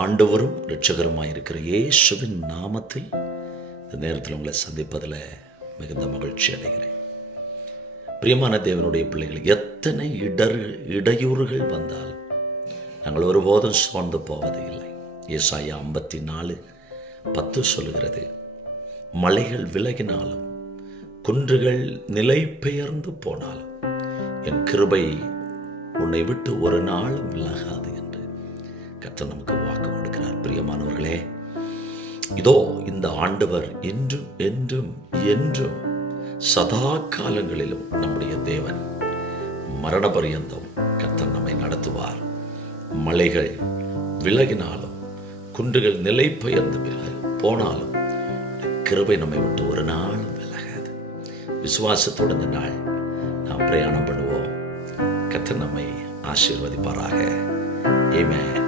ஆண்டவரும் இரட்சகருமாயிருக்கிற இயேசுவின் நாமத்தில் இந்த நேரத்தில் உங்களை சந்திப்பதில் மிகுந்த மகிழ்ச்சி அடைகிறேன். பிரியமான தேவனுடைய பிள்ளைகள், எத்தனை இடையூறுகள் வந்தாலும் நாங்கள் ஒருபோதும் சோர்ந்து போவது இல்லை. ஏசாயா 54:10 சொல்லுகிறது, மலைகள் விலகினாலும் குன்றுகள் நிலை பெயர்ந்து போனாலும் என் கிருபை உன்னை விட்டு ஒரு நாளும் விலகாது என்று கர்த்தர் நமக்கு வாக்கு கொடுக்கிறார். பிரியமானவர்களே, இதோ இந்த ஆண்டவர் இன்றும் என்றும் என்றும் சதா காலங்களிலும் நம்முடைய தேவன். மரண பரியந்தம் கர்த்தர் நம்மை நடத்துவார். மலைகள் விலகினாலும் குன்றுகள் நிலை பெயர்ந்து போனாலும் கிருபை நம்மை விட்டு ஒரு நாளும் விலகாது. விசுவாசத்தோடு இந்த நாள் நாம் பிரயாணம் பண்ணுவோம். கர்த்தர் நம்மை ஆசீர்வதிப்பாராக. ஆமென்.